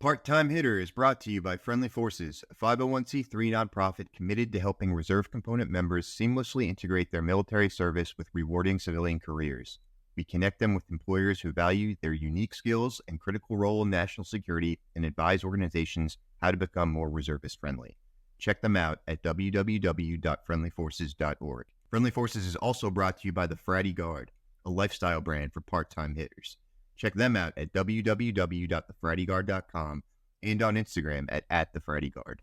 Part-Time Hitter is brought to you by Friendly Forces, a 501c3 nonprofit committed to helping reserve component members seamlessly integrate their military service with rewarding civilian careers. We connect them with employers who value their unique skills and critical role in national security and advise organizations how to become more reservist-friendly. Check them out at www.friendlyforces.org. Friendly Forces is also brought to you by the Fratty Guard, a lifestyle brand for part-time hitters. Check them out at www.thefrattyguard.com and on Instagram at @thefrattyguard.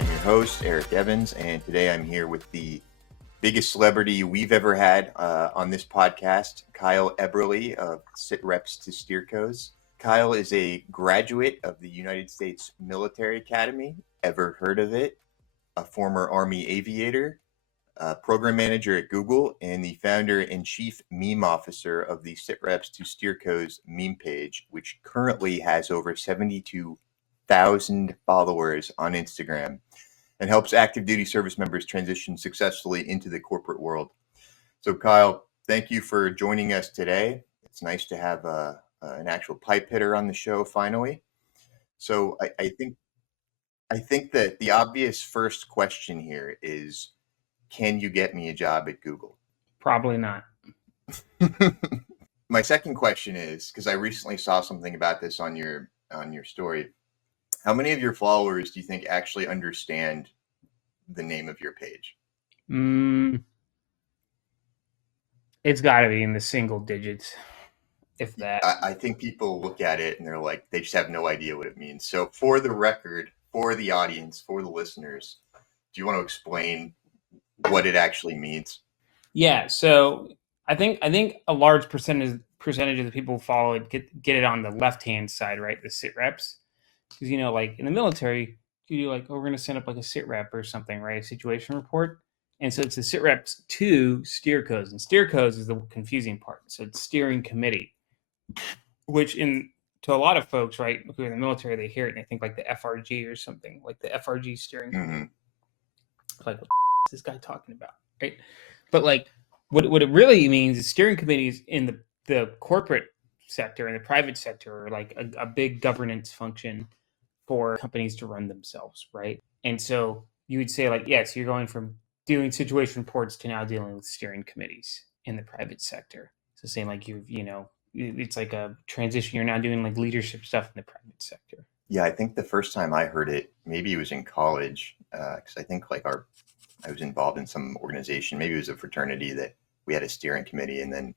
I'm your host, Eric Evans, and today I'm here with the biggest celebrity we've ever had on this podcast, Kyle Eberly of Sitreps2Steercos. Kyle is a graduate of the United States Military Academy. Ever heard of it? A former Army aviator, program manager at Google, and the founder and chief meme officer of the Sitreps2Steercos meme page, which currently has over 72,000 followers on Instagram, and helps active duty service members transition successfully into the corporate world. So Kyle, thank you for joining us today. It's nice to have an actual pipe hitter on the show finally. So I think that the obvious first question here is, can you get me a job at Google? Probably not. My second question is, because I recently saw something about this on your story, how many of your followers do you think actually understand the name of your page? It's got to be in the single digits, if that. I think people look at it and they're like, they just have no idea what it means. So for the record, for the audience, for the listeners, do you want to explain what it actually means? Yeah, so I think a large percentage of the people who follow it get it on the left-hand side, right? The sit reps. Because, like in the military, you do like, we're going to send up like a sit rep or something, right? A situation report. And so it's the Sitreps2Steercos. And Steercos is the confusing part. So it's steering committee, which to a lot of folks, right, who are in the military, they hear it and they think like the FRG or something, like the FRG steering committee. Like, what is this guy talking about, right? But like, what it really means is steering committees in the corporate sector and the private sector are like a big governance function for companies to run themselves, right? And so you would say like, yes, you're going from doing situation reports to now dealing with steering committees in the private sector. So saying like it's like a transition. You're now doing like leadership stuff in the private sector. Yeah, I think the first time I heard it, maybe it was in college, because I think like I was involved in some organization. Maybe it was a fraternity that we had a steering committee, and then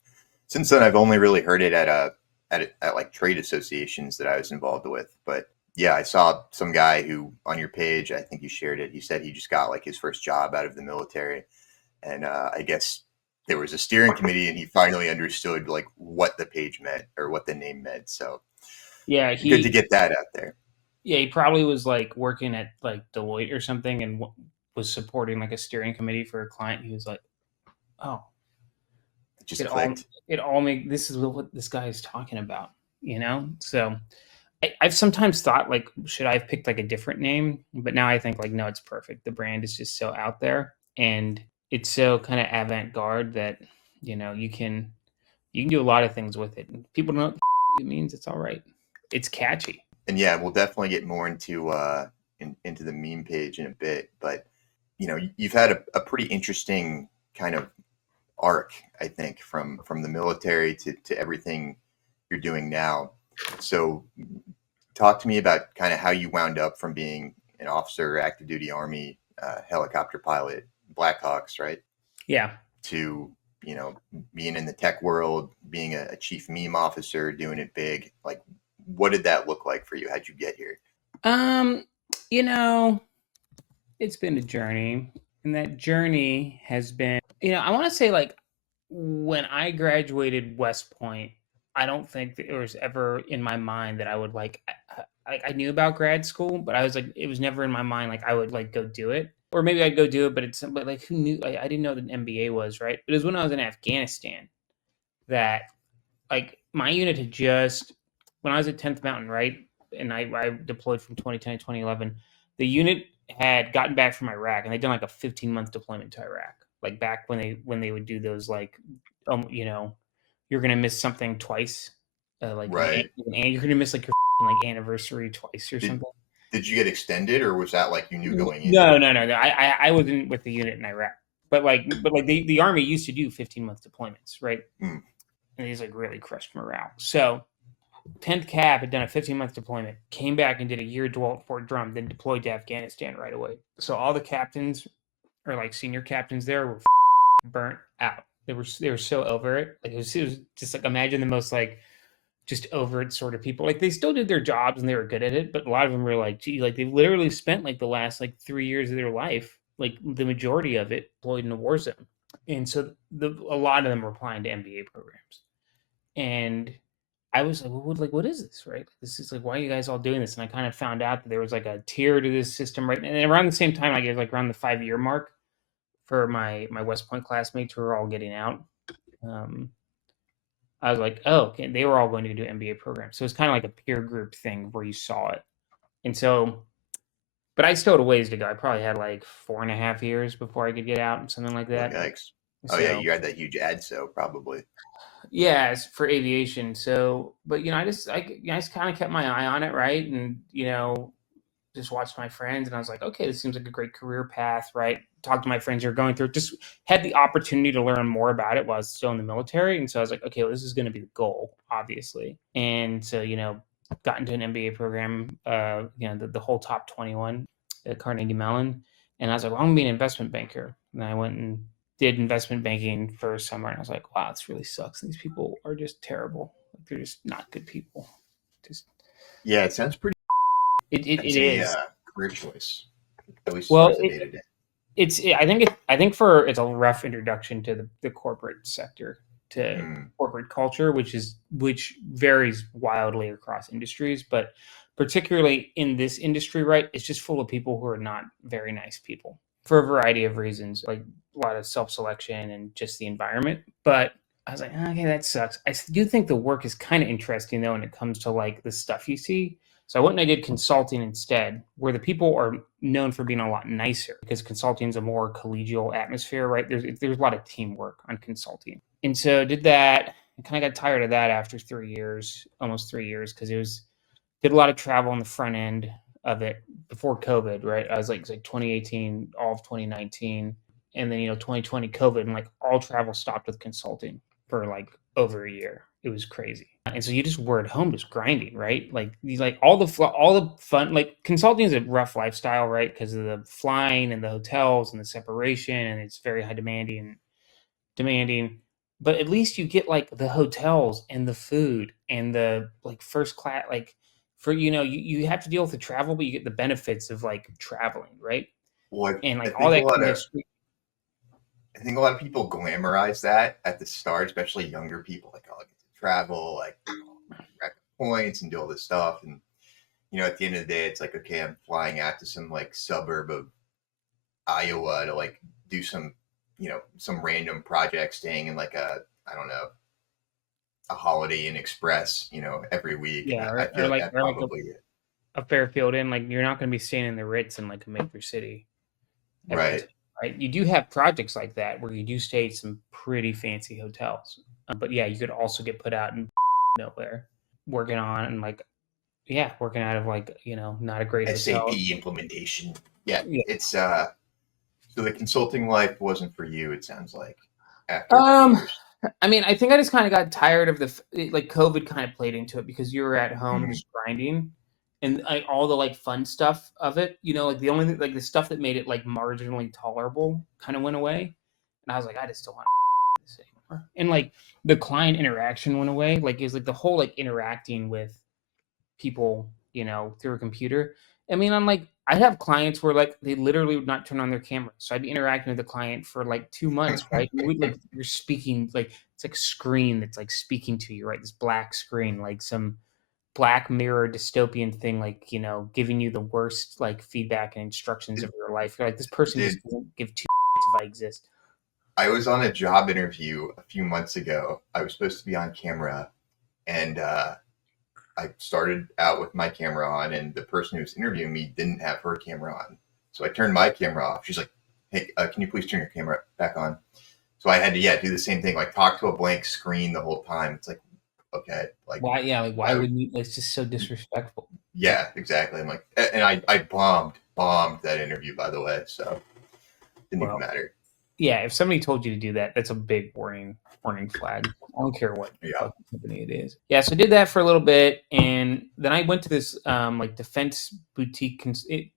since then I've only really heard it at like trade associations that I was involved with. But yeah, I saw some guy who on your page, I think you shared it. He said he just got like his first job out of the military, and I guess there was a steering committee, and he finally understood like what the page meant or what the name meant. So yeah, good to get that out there. Yeah, he probably was like working at like Deloitte or something and was supporting like a steering committee for a client. He was like, "Oh, it just clicked. This is what this guy is talking about," So I've sometimes thought like, should I have picked like a different name? But now I think like, no, it's perfect. The brand is just so out there and it's so kind of avant-garde that you can do a lot of things with it. People don't know what it means. It's all right. It's catchy. And yeah, we'll definitely get more into the meme page in a bit. But you've had a pretty interesting kind of arc, I think, from the military to everything you're doing now. So talk to me about kind of how you wound up from being an officer, active duty Army, helicopter pilot, Blackhawks, right? Yeah. To, being in the tech world, being a chief meme officer, doing it big. Like, what did that look like for you? How'd you get here? It's been a journey, and that journey has been, I want to say like when I graduated West Point, I don't think that it was ever in my mind that I would like I knew about grad school, but I was like, it was never in my mind like I would like go do it, or maybe I'd go do it, but like who knew? Like, I didn't know what an MBA was, right? But it was when I was in Afghanistan that like my unit had just, when I was at 10th Mountain, right? and I deployed from 2010 to 2011. The unit had gotten back from Iraq, and they'd done like a 15-month deployment to Iraq, like back when they would do those like, you know, you're gonna miss something twice, Right. you're gonna miss like your like anniversary twice or Did something. did you get extended, or was that like you knew going in? No. I wasn't with the unit in Iraq, but the army used to do 15-month deployments, right? Mm, And these like really crushed morale. So 10th Cap had done a 15-month deployment, came back and did a year dwell at Fort Drum, then deployed to Afghanistan right away. So all the captains or like senior captains there were burnt out. They were so over it. Like it was just like imagine the most like just over it sort of people. Like they still did their jobs and they were good at it, but a lot of them were like, gee, like they've literally spent like the last like 3 years of their life, like the majority of it, deployed in a war zone. And so a lot of them were applying to MBA programs. And I was like, well, what is this, right? This is like, why are you guys all doing this? And I kind of found out that there was like a tier to this system, right? And around the same time, I guess like around the 5 year mark for my West Point classmates who were all getting out. Um, I was like, oh, okay. They were all going to do MBA programs. So it's kind of like a peer group thing where you saw it. And so, but I still had a ways to go. I probably had like 4.5 years before I could get out and something like oh, that. yikes. Oh yeah, So you had that huge ad, so probably. yeah, it's for aviation. So, but I just kind of kept my eye on it, right? And just watched my friends, and I was like, okay, this seems like a great career path, right? Talked to my friends who are going through it, just had the opportunity to learn more about it while I was still in the military. And so I was like, okay, well, this is going to be the goal, obviously. And so, got into an MBA program, the whole top 21 at Carnegie Mellon. And I was like, well, I'm going to be an investment banker. And I went and did investment banking for a summer. And I was like, wow, this really sucks. These people are just terrible. Like, they're just not good people. Just Yeah, it sounds pretty it as a is. career choice, at least as far Well, as the day to day. I think for it's a rough introduction to the corporate sector, to Mm, corporate culture, which varies wildly across industries, but particularly in this industry, right? It's just full of people who are not very nice people for a variety of reasons, like a lot of self-selection and just the environment. But I was like, okay, that sucks. I do think the work is kind of interesting though when it comes to like the stuff you see. So I went and I did consulting instead, where the people are known for being a lot nicer because consulting is a more collegial atmosphere, right? There's a lot of teamwork on consulting, and so did that. I kind of got tired of that after 3 years, almost 3 years, because did a lot of travel on the front end of it before COVID, right? I was like, it's like 2018, all of 2019, and then 2020 COVID, and like all travel stopped with consulting for like over a year. It was crazy. And so you just were at home just grinding, right? Like you like all the fun, like consulting is a rough lifestyle, right? Because of the flying and the hotels and the separation, and it's very high demanding. But at least you get like the hotels and the food and the like first class, like for you have to deal with the travel, but you get the benefits of like traveling, right? well, And I like all think a that lot kind of of I think a lot of people glamorize that at the start, especially younger people. Like, oh, I get to travel, like rack up points and do all this stuff. And at the end of the day, it's like, okay, I'm flying out to some like suburb of Iowa to like do some random project, staying in like I don't know, a Holiday Inn Express, every week. And yeah, I feel like that's or like probably it. a Fairfield Inn, like you're not going to be staying in the Ritz in like a major city every Right. time, right? You do have projects like that where you do stay at some pretty fancy hotels, but yeah, you could also get put out in nowhere working on and like working out of like not a great hotel. SAP implementation. Yeah. Yeah. It's so the consulting life wasn't for you, it sounds like, after a few Um, years. I mean, I think I just kind of got tired of like COVID kind of played into it because you were at home Mm, just grinding, and like all the like fun stuff of it. Like the only like the stuff that made it like marginally tolerable kind of went away, and I was like, I just don't want this anymore. And like the client interaction went away. Like it's like the whole like interacting with people, through a computer. I mean, I'm like, I have clients where like they literally would not turn on their camera. So I'd be interacting with the client for like 2 months, right? And we like you're speaking like it's like a screen that's like speaking to you, right? This black screen, like some Black Mirror dystopian thing, like, giving you the worst like feedback and instructions did, of your life. You're like, this person did just doesn't give two if I exist. I was on a job interview a few months ago. I was supposed to be on camera, and I started out with my camera on, and the person who was interviewing me didn't have her camera on. So I turned my camera off. She's like, "Hey, can you please turn your camera back on?" So I had to, do the same thing, like talk to a blank screen the whole time. It's like, okay, like, Why? Yeah, like why why would, would you? It's just so disrespectful. yeah, exactly. I'm like, and I bombed that interview, by the way. So it didn't even Well, matter. yeah, if somebody told you to do that, that's a big warning flag. I don't care what Yeah. fucking company it is. Yeah, so I did that for a little bit, and then I went to this like defense boutique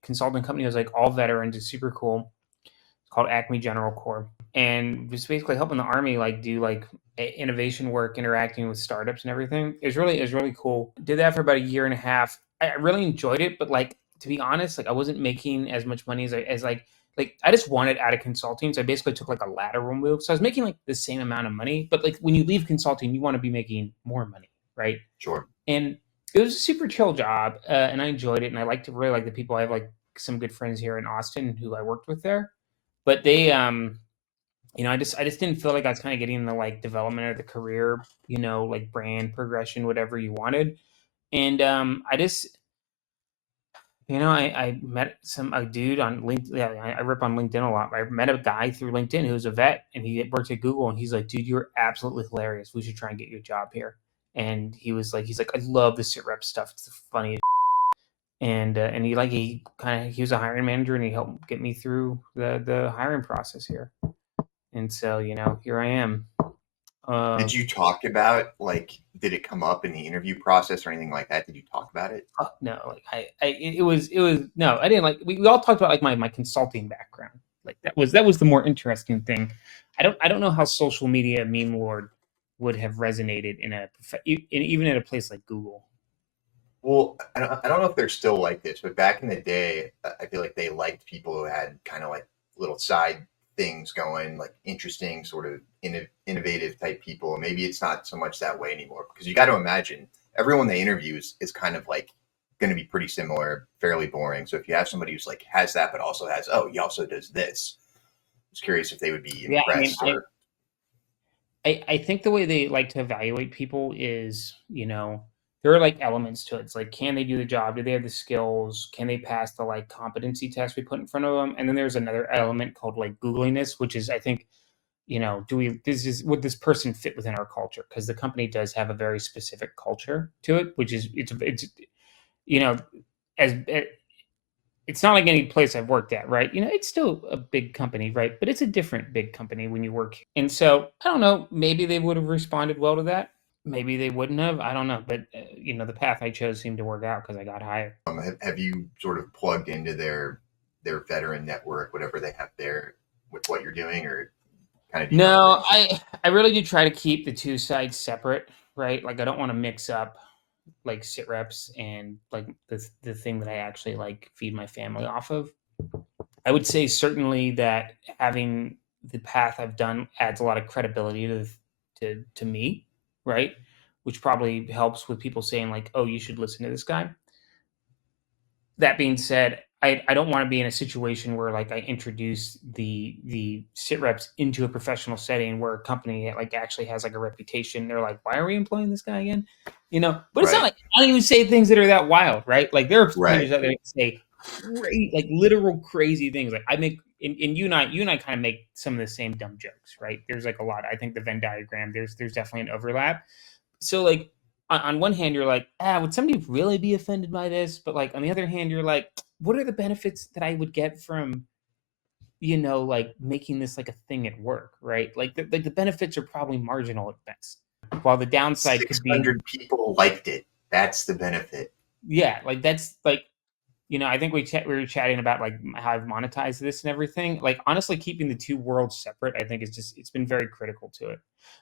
consulting company. It was like all veterans. It's super cool. It's called Acme General Corps, and just basically helping the army like do like innovation work, interacting with startups and everything. It was really cool. Did that for about a year and a half. I really enjoyed it, but like to be honest, like I wasn't making as much money as like I just wanted out of consulting. So I basically took like a lateral move. So I was making like the same amount of money, but like when you leave consulting, you want to be making more money, right? Sure. And it was a super chill job, and I enjoyed it. And I like to really like the people. I have like some good friends here in Austin who I worked with there, but they I just didn't feel like I was kind of getting the like development of the career, like brand progression, whatever you wanted. And I just I met a dude on LinkedIn. Yeah, I rip on LinkedIn a lot. I met a guy through LinkedIn who's a vet, and he works at Google. And he's like, "Dude, you're absolutely hilarious. We should try and get you a job here." And he's like, "I love the sit rep stuff. It's the funniest." And he was a hiring manager, and he helped get me through the hiring process here. And so here I am. Did you talk about, like, did it come up in the interview process or anything like that? Did you talk about it? No, like it was no, I didn't like. We all talked about like my consulting background. Like that was the more interesting thing. I don't know how social media meme lord would have resonated even in a place like Google. Well, I don't know if they're still like this, but back in the day, I feel like they liked people who had kind of like little side things going, like interesting, sort of innovative type people. And maybe it's not so much that way anymore because you got to imagine everyone they interview is kind of like going to be pretty similar, fairly boring. So if you have somebody who's like has that, but also has, oh, he also does this, I was curious if they would be Yeah, I mean, impressed or I think the way they like to evaluate people is, there are like elements to it. It's like, can they do the job? Do they have the skills? Can they pass the like competency test we put in front of them? And then there's another element called like Googliness, which is I think, would this person fit within our culture? Because the company does have a very specific culture to it, which is it's you know as it's not like any place I've worked at, right? It's still a big company, right? But it's a different big company when you work. And so I don't know. Maybe they would have responded well to that. Maybe they wouldn't have. I don't know. But the path I chose seemed to work out because I got hired. have you sort of plugged into their veteran network, whatever they have there, with what you're doing, or kind of do your own No, thing? I really do try to keep the two sides separate, right? Like I don't want to mix up like sit reps and like the thing that I actually like feed my family off of. I would say certainly that having the path I've done adds a lot of credibility to me, right? Which probably helps with people saying like, "Oh, you should listen to this guy." That being said, I don't want to be in a situation where like I introduce the sit reps into a professional setting where a company like actually has like a reputation. They're like, why are we employing this guy again? But it's not Right, like I don't even say things that are that wild, right? Like there are right. leaders out there that say like literal crazy things. Like I make and you and I kind of make some of the same dumb jokes, right? There's like a lot. I think the Venn diagram, there's definitely an overlap. So like on one hand, you're like, would somebody really be offended by this? But like on the other hand, you're like, what are the benefits that I would get from, like making this like a thing at work, right? Like the benefits are probably marginal at best, while the downside could be, 600 people liked it. That's the benefit. yeah, like that's like, I think we were chatting about like how I've monetized this and everything. Like honestly, keeping the two worlds separate, I think is just it's been very critical to it.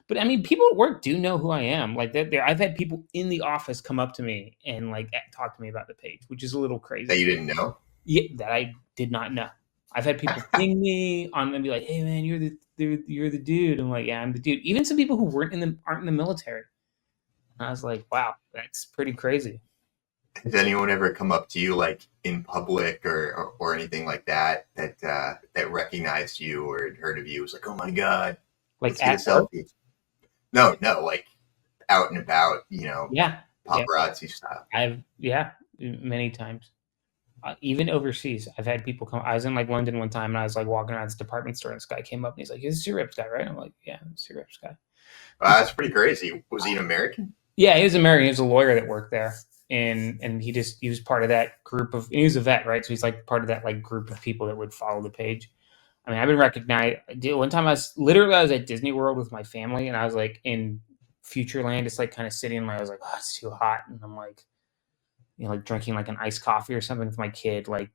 But I mean, people at work do know who I am. Like I've had people in the office come up to me and like talk to me about the page, which is a little That crazy. you didn't know? Yeah, that I did not know. I've had people ping me on and be like, "Hey man, you're the dude." I'm like, "Yeah, I'm the dude." Even some people who aren't in the military. And I was like, "Wow, that's pretty crazy." Has anyone ever come up to you, like in public or anything like that, that recognized you or had heard of you? It was like, oh my god, Like let's get a at work, selfie. No, no, like out and about, yeah. Yeah, paparazzi style. many times. Even overseas, I've had people come. I was in like London one time, and I was like walking around this department store, and this guy came up, and he's like, "Is this Sitreps guy, right?" I'm like, "Yeah, it's Sitreps guy." That's pretty crazy. Was he an American? Yeah, he was American. He was a lawyer that worked there, and he was part of that group of. He was a vet, right? So he's like part of that like group of people that would follow the page. I mean, I've been recognized. One time I was at Disney World with my family, and I was like in Futureland, just like kind of sitting. And I was like, "Oh, it's too hot," and I'm like, like drinking like an iced coffee or something with my kid, like,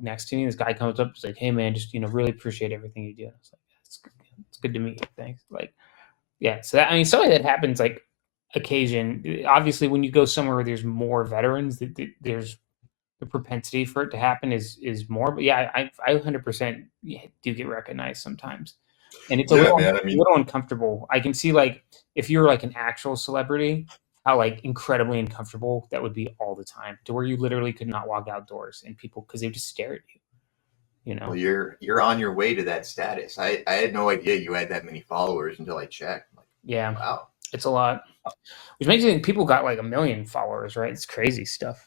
next to me. This guy comes up, he's like, "Hey man, just really appreciate everything you do." And I was like, it's good to meet you. Thanks. Like, yeah. So that, I mean, something that happens like occasion. Obviously, when you go somewhere where there's more veterans, there's the propensity for it to happen is more. But yeah, I 100% do get recognized sometimes, and it's a Yeah, little man. I a mean, little uncomfortable. I can see like if you're like an actual celebrity, how like incredibly uncomfortable that would be all the time, to where you literally could not walk outdoors and people because they would just stare at you. You well, know? you're on your way to that status. I had no idea you had that many followers until I checked. I'm Yeah, like, wow. it's a lot, which makes me think people got like 1 million followers, right? It's crazy stuff.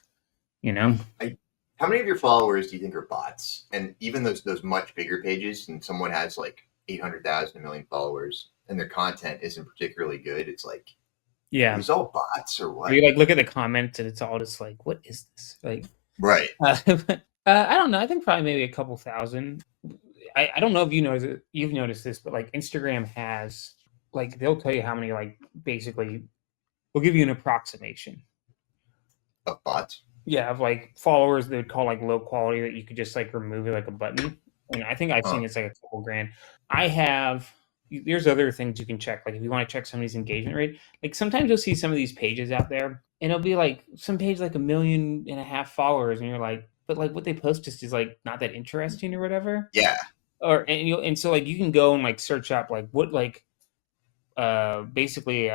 You know? I, how many of your followers do you think are bots? And even those much bigger pages, and someone has like 800,000, 1 million followers, and their content isn't particularly good. It's like, are Yeah. these all bots or Or what? you like look at the comments and it's all just like, what is this? Like, Right. I don't know. I think probably maybe a couple thousand. I don't know if you've noticed this, but like Instagram has like they'll tell you how many like basically will give you an approximation. Of bots. Yeah, of like followers they would call like low quality that you could just like remove it like a button. And I think I've Huh. seen it's like a couple grand. I have there's other things you can check. Like if you want to check somebody's engagement rate, like sometimes you'll see some of these pages out there and it'll be like some page like 1.5 million followers, and you're like, but like what they post just is like not that interesting or whatever. Yeah. And so like you can go and like search up like what like basically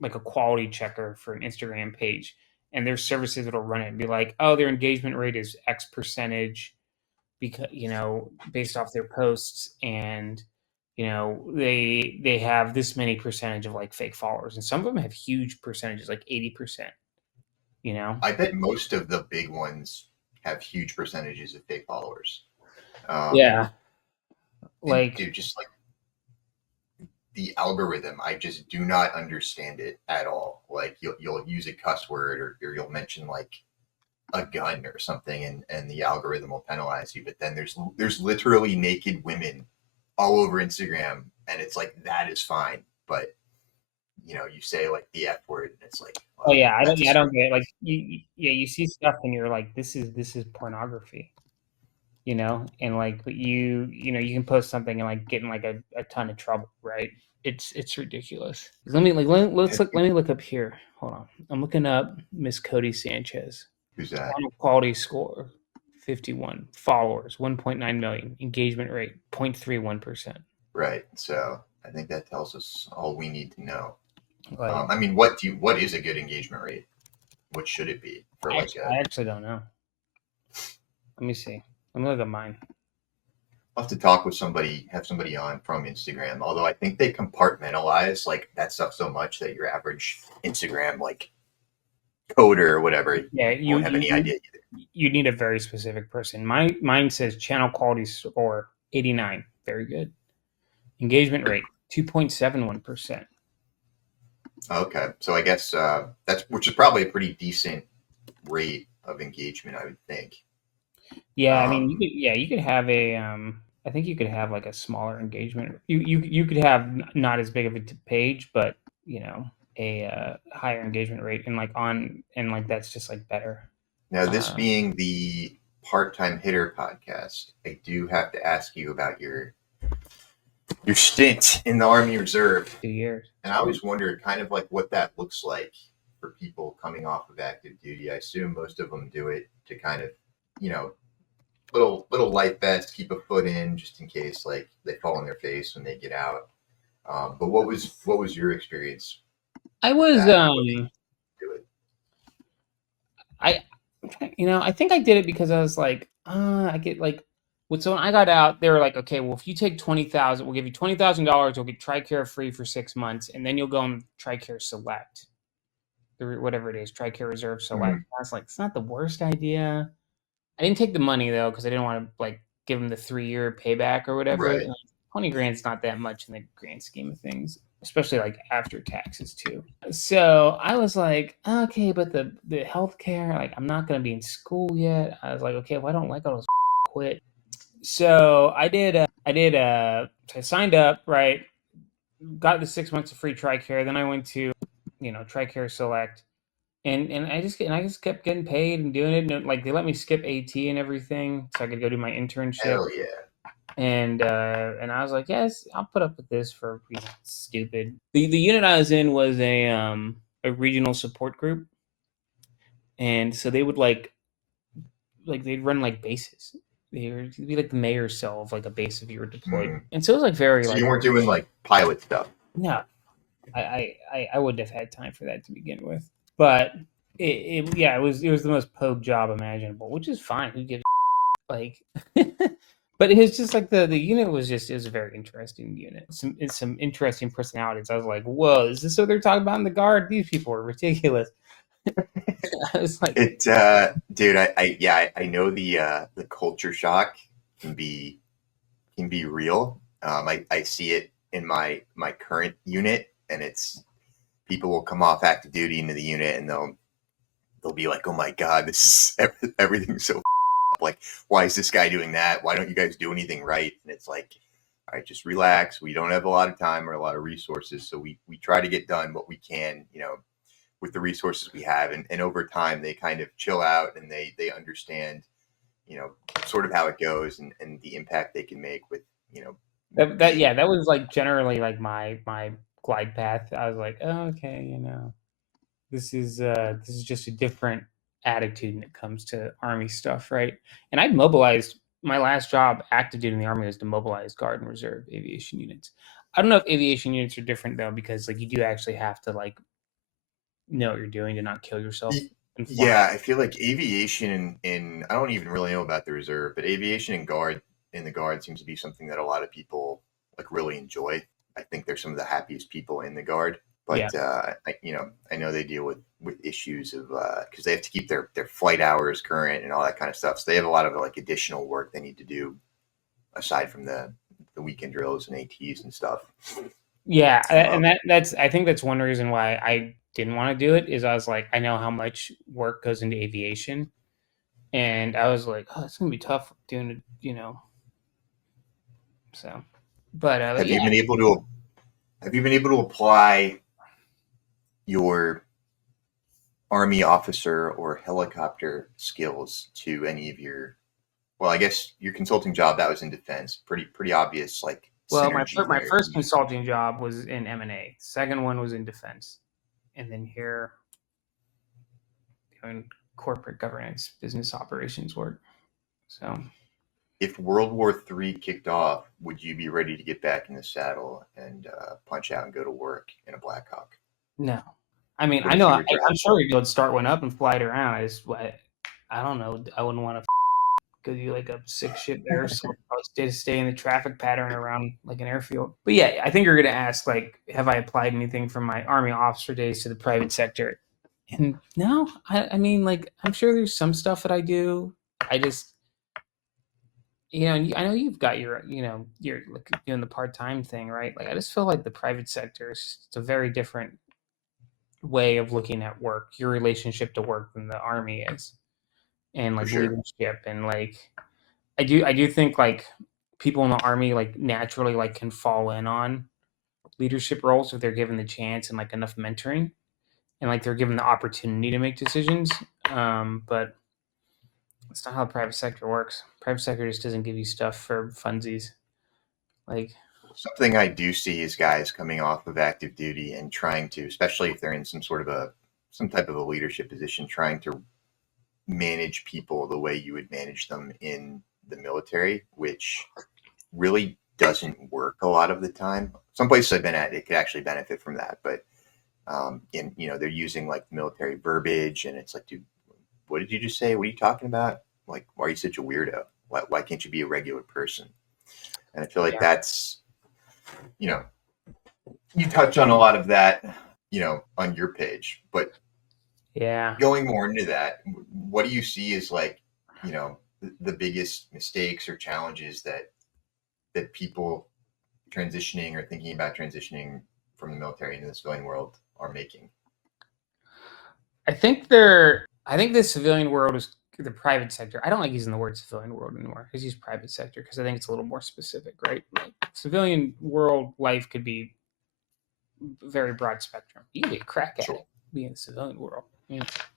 like a quality checker for an Instagram page, and there's services that'll run it and be like, oh, their engagement rate is X percentage because based off their posts, and they have this many percentage of like fake followers, and some of them have huge percentages like 80%. I bet most of the big ones have huge percentages of fake followers. Yeah, And like dude, just like the algorithm, I just do not understand it at all. Like you'll use a cuss word, or you'll mention like a gun or something, and the algorithm will penalize you. But then there's literally naked women all over Instagram, and it's like that is fine. But you say like the F word, and it's like, oh well, yeah, that's a I don't certain. get it. Like you see stuff and you're like, this is pornography. And like, but you can post something and like get in like a ton of trouble, right? It's ridiculous. Let me look up here. Hold on, I'm looking up Miss Cody Sanchez. Who's that? Channel quality score 51, followers 1.9 million, engagement rate 0.31%. Right. So I think that tells us all we need to know. Like, I mean, what is a good engagement rate? What should it be for like a? I actually don't know. Let me see. Let me look at mine. I'll have to talk with somebody, have somebody on from Instagram. Although I think they compartmentalize like that stuff so much that your average Instagram like coder or whatever Yeah, won't have any idea either. you need a very specific person. Mine says channel quality score 89, very good. Engagement rate 2.71%. Okay, so I guess that's which is probably a pretty decent rate of engagement, I would think. Yeah, I mean, Um, you could have a I think you could have like a smaller engagement. You could have not as big of a page, but a higher engagement rate, and like that's just like better. Now, this Uh, being the part-time hitter podcast, I do have to ask you about your stint in the Army Reserve. 2 years. And I always wondered kind of like what that looks like for people coming off of active duty. I assume most of them do it to kind of, you know, little life vest, keep a foot in just in case like they fall on their face when they get out. But what was your experience I with was that? What made you do it? I I think I did it because I was like, I get like so when I got out, they were like, okay, well, if you take 20,000, we'll give you $20,000, you'll get TRICARE free for 6 months, and then you'll go on TRICARE Select. whatever it is, TRICARE Reserve Select. I was like, it's not the worst idea. I didn't take the money though because I didn't want to like give them the 3-year payback or whatever. Right. And, like, 20 grand's not that much in the grand scheme of things, especially like after taxes too. So I was like, okay, but the healthcare, like I'm not gonna be in school yet. I was like, okay, well I don't like all those quit. So I did. So I signed up, right? Got the 6 months of free TRICARE. Then I went to, TRICARE Select, and I just kept getting paid and doing it. And like they let me skip AT and everything, so I could go do my internship. Hell yeah. And I was like, yes, I'll put up with this for stupid. The unit I was in was a regional support group, and so they would like they'd run like bases. They'd be like the mayor's cell of like a base if you were deployed. And so it was like very So like you weren't doing like pilot stuff. no, I wouldn't have had time for that to begin with. But it was the most pogue job imaginable, which is fine. Who gives like but it was just like the unit was a very interesting unit. Some interesting personalities. I was like, whoa, is this what they're talking about in the guard? These people are ridiculous. I was like, Dude, I know the culture shock can be real. I see it in my current unit, and it's people will come off active duty into the unit, and they'll be like, oh my god, this is everything's so like, why is this guy doing that? Why don't you guys do anything right? And it's like, all right, just relax. We don't have a lot of time or a lot of resources, so we try to get done what we can, with the resources we have, and over time they kind of chill out and they understand, sort of how it goes, and the impact they can make with, that was like generally like my glide path. I was like, oh, okay, this is just a different attitude when it comes to army stuff, right? And I'd mobilized my last job, active duty in the army, was to mobilize guard and reserve aviation units. I don't know if aviation units are different though, because like you do actually have to like know what you're doing to not kill yourself and fly. Yeah, I feel like aviation in I don't even really know about the reserve, but aviation and guard in the guard seems to be something that a lot of people like really enjoy. I think they're some of the happiest people in the guard, Yeah. but I know they deal with issues of because they have to keep their flight hours current and all that kind of stuff. So they have a lot of like additional work they need to do aside from the weekend drills and ATs and stuff. Yeah, Um, and that's I think that's one reason why I didn't want to do it is I was like, I know how much work goes into aviation, and I was like, oh, it's gonna be tough doing it. So, but have yeah, you been able to apply your Army officer or helicopter skills to any of your, well, I guess your consulting job that was in defense, pretty obvious like well, synergy my there. first consulting job was in M&A. Second one was in defense, and then here doing corporate governance, business operations work. So If World War III kicked off, would you be ready to get back in the saddle and punch out and go to work in a Black Hawk? no, I mean What I if know you were I'm drafted? sure we'd be able to start one up and fly it around. I don't know. I wouldn't want to go do like a sick shit there. So I'll stay in the traffic pattern around like an airfield. But yeah, I think you're gonna ask like, have I applied anything from my army officer days to the private sector? And no, I mean like I'm sure there's some stuff that I do. I just and I know you've got you're like doing the part time thing, right? Like I just feel like the private sector is it's a very different way of looking at work, your relationship to work than the army is, and For like sure. leadership and like I do think like people in the army like naturally like can fall in on leadership roles if they're given the chance and like enough mentoring and like they're given the opportunity to make decisions. But it's not how the private sector works. Private sector just doesn't give you stuff for funsies. Like Something I do see is guys coming off of active duty and trying to, especially if they're in some type of a leadership position, trying to manage people the way you would manage them in the military, which really doesn't work a lot of the time. Some places I've been at, it could actually benefit from that, but they're using like military verbiage, and it's like, dude, what did you just say? What are you talking about? Like, why are you such a weirdo? Why can't you be a regular person? And I feel like yeah, that's, you touch on a lot of that, on your page, but Yeah. Going more into that, what do you see as like, the biggest mistakes or challenges that people transitioning or thinking about transitioning from the military into the civilian world are making? I think the civilian world is the private sector. I don't like using the word civilian world anymore. I just use private sector because I think it's a little more specific, right? Like civilian world life could be very broad spectrum. You can be a crack Sure. addict, be in the civilian world.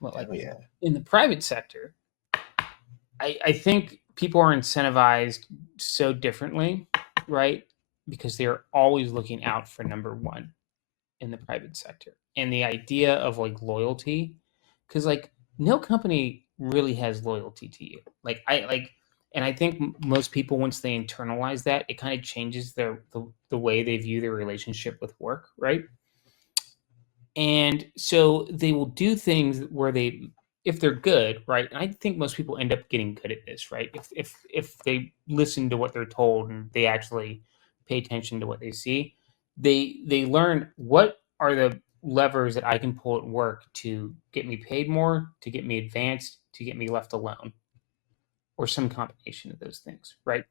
But like Hell yeah. in the private sector, I think people are incentivized so differently, right? Because they're always looking out for number one in the private sector. And the idea of like loyalty, because like no company really has loyalty to you. And I think most people, once they internalize that, it kind of changes the way they view their relationship with work, right? And so they will do things where they, if they're good, right? And I think most people end up getting good at this, right? If they listen to what they're told and they actually pay attention to what they see, they learn what are the levers that I can pull at work to get me paid more, to get me advanced, to get me left alone, or some combination of those things, right?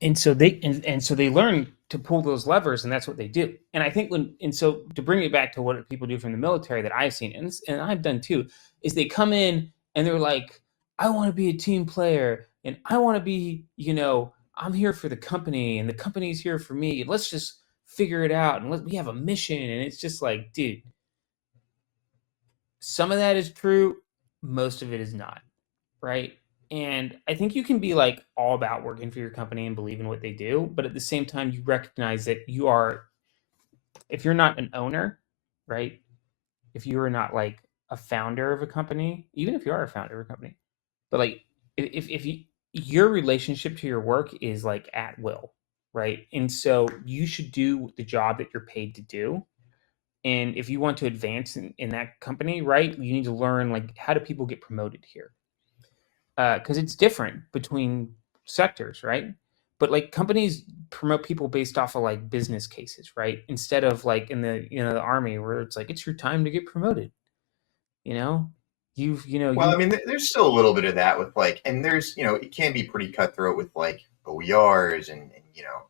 And so they learn to pull those levers, and that's what they do. And I think so to bring it back to what people do from the military that I've seen, and I've done too, is they come in and they're like, I want to be a team player, and I want to be, I'm here for the company, and the company's here for me. Let's just figure it out, and we have a mission. And it's just like, dude, some of that is true, most of it is not, right? And I think you can be like all about working for your company and believe in what they do, but at the same time, you recognize that if you're not an owner, right? If you are not like a founder of a company, even if you are a founder of a company, but like if your relationship to your work is like at will, right? And so you should do the job that you're paid to do. And if you want to advance in that company, right, you need to learn like how do people get promoted here, because it's different between sectors, right? But like companies promote people based off of like business cases, right? Instead of like in the army where it's like it's your time to get promoted. You know, you've you know Well, I you mean, there's still a little bit of that with like, and there's, it can be pretty cutthroat with like OERs and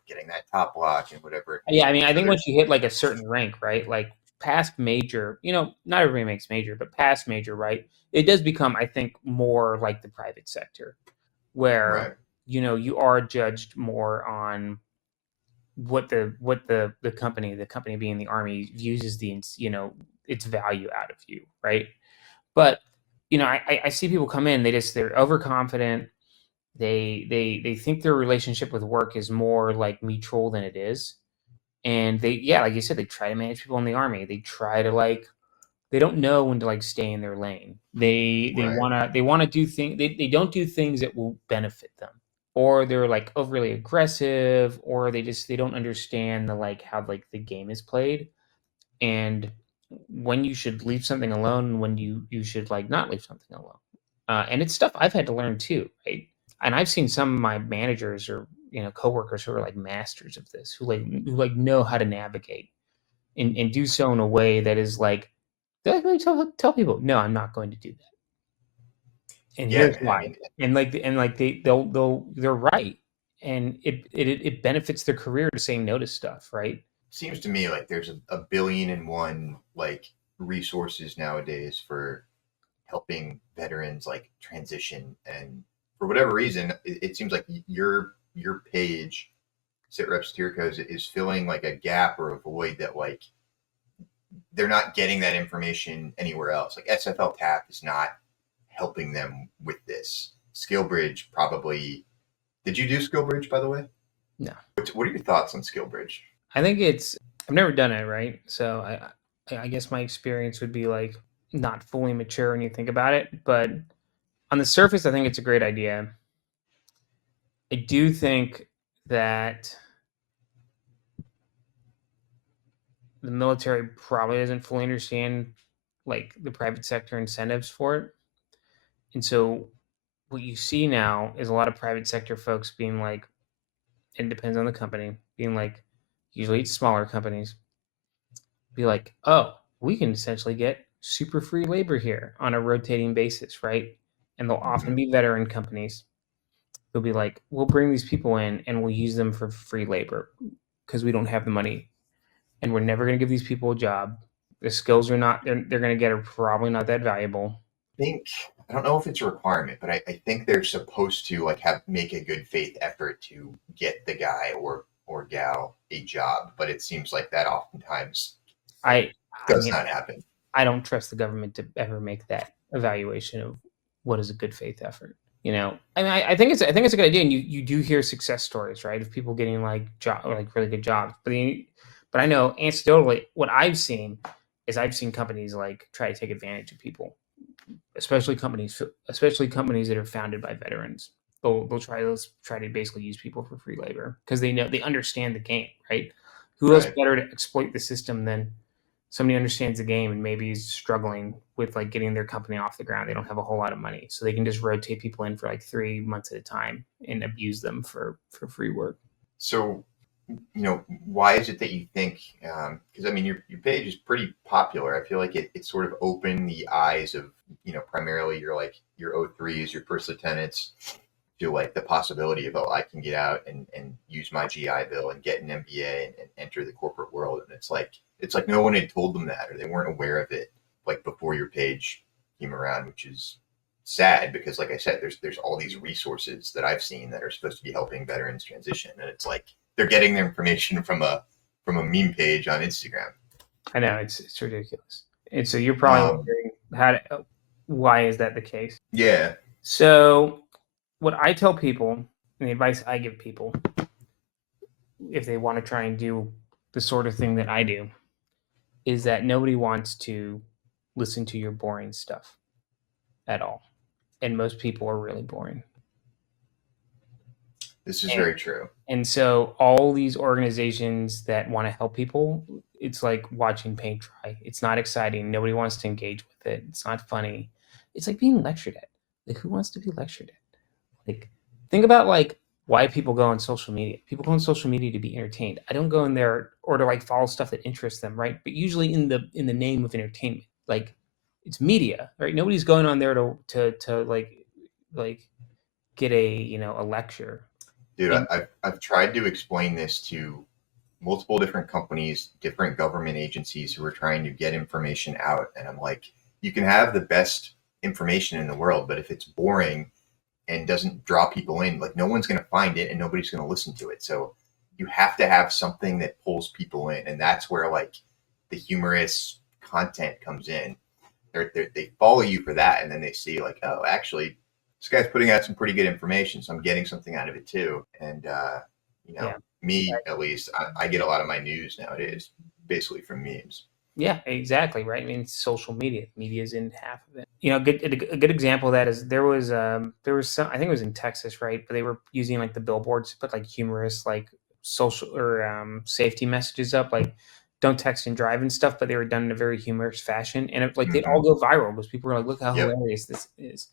getting that top block and whatever. yeah. I mean, I So think once you hit like a certain rank, right? Like past major, not everybody makes major, but past major, right? It does become, I think, more like the private sector where right. you are judged more on what the company being the army views as its value out of you, right? But I see people come in, they're overconfident. They think their relationship with work is more like mutual than it is. And like you said, they try to manage people in the army. They try to like they don't know when to like stay in their lane. Right. They wanna do things. They don't do things that will benefit them, or they're like overly aggressive, or they don't understand the like how like the game is played, and when you should leave something alone, and when you should like not leave something alone. And it's stuff I've had to learn too, right? And I've seen some of my managers or coworkers who are like masters of this, who know how to navigate and do so in a way that is like they like tell people, no, I'm not going to do that, and Yeah, here's man. I why. mean, And like they're right, and it benefits their career to say no to stuff, right? seems to me like there's a billion and one like resources nowadays for helping veterans like transition, and for whatever reason, it seems like your page, Sitreps2Steercos, is filling like a gap or a void that like they're not getting that information anywhere else. Like SFL Tap is not helping them with this. SkillBridge probably. Did you do SkillBridge, by the way? No, What are your thoughts on SkillBridge? I think I've never done it, right? So I guess my experience would be like not fully mature when you think about it, but on the surface, I think it's a great idea. I do think that the military probably doesn't fully understand like the private sector incentives for it. And so what you see now is a lot of private sector folks being like, it depends on the company, being like, usually it's smaller companies, be like, oh, we can essentially get super free labor here on a rotating basis, right? And they'll often be veteran companies. They'll be like, we'll bring these people in and we'll use them for free labor because we don't have the money and we're never going to give these people a job. The skills are not, they're going to get are probably not that valuable. Think I don't know if it's a requirement, but I think they're supposed to like have make a good faith effort to get the guy or gal a job, but it seems like that oftentimes like I, I does mean, not happen. I don't trust the government to ever make that evaluation of what is a good faith effort. I mean, I think it's a good idea, and you do hear success stories, right, of people getting like job like really good jobs. But I know anecdotally, what I've seen is I've seen companies like try to take advantage of people, especially companies that are founded by veterans. They'll try to basically use people for free labor because they understand the game, right? Who else Right. better to exploit the system than somebody who understands the game and maybe is struggling with like getting their company off the ground? They don't have a whole lot of money, so they can just rotate people in for like 3 months at a time and abuse them for free work. So, why is it that you think? Because I mean, your page is pretty popular. I feel like it sort of opened the eyes of primarily your O3s, your first lieutenants, to like the possibility of, oh, I can get out and use my GI Bill and get an MBA and enter the corporate world. And it's like no one had told them that, or they weren't aware of it like before your page came around, which is sad because like I said, there's all these resources that I've seen that are supposed to be helping veterans transition, and it's like they're getting their information from a meme page on Instagram. I know it's ridiculous, and so you're probably Um, wondering why is that the case? yeah, So what I tell people and the advice I give people if they want to try and do the sort of thing that I do is that nobody wants to listen to your boring stuff at all. And most people are really boring. this is And, very true. and so all these organizations that want to help people, it's like watching paint dry. It's not exciting. Nobody wants to engage with it. It's not funny. It's like being lectured at. Like who wants to be lectured at? Like think about like why people go on social media. People go on social media to be entertained. I don't go in there or to like follow stuff that interests them, right? But usually in the name of entertainment. Like it's media, right? Nobody's going on there to like get a lecture. Dude, And I've tried to explain this to multiple different companies, different government agencies who are trying to get information out. And I'm like, you can have the best information in the world, but if it's boring and doesn't draw people in, like no one's going to find it and nobody's going to listen to it. So you have to have something that pulls people in. And that's where like the humorous content comes in. They follow you for that. And then they see like, oh, actually, this guy's putting out some pretty good information. So I'm getting something out of it too. And, yeah, me at least, I get a lot of my news nowadays basically from memes. yeah, exactly, right. I mean, social media is in half of it. A good example of that is there was some, I think it was in Texas, right? But they were using like the billboards to put like humorous like social or safety messages up, like don't text and drive and stuff. But they were done in a very humorous fashion, and they'd all Mm-hmm. go viral because people were like, "Look how Yep. hilarious this is,"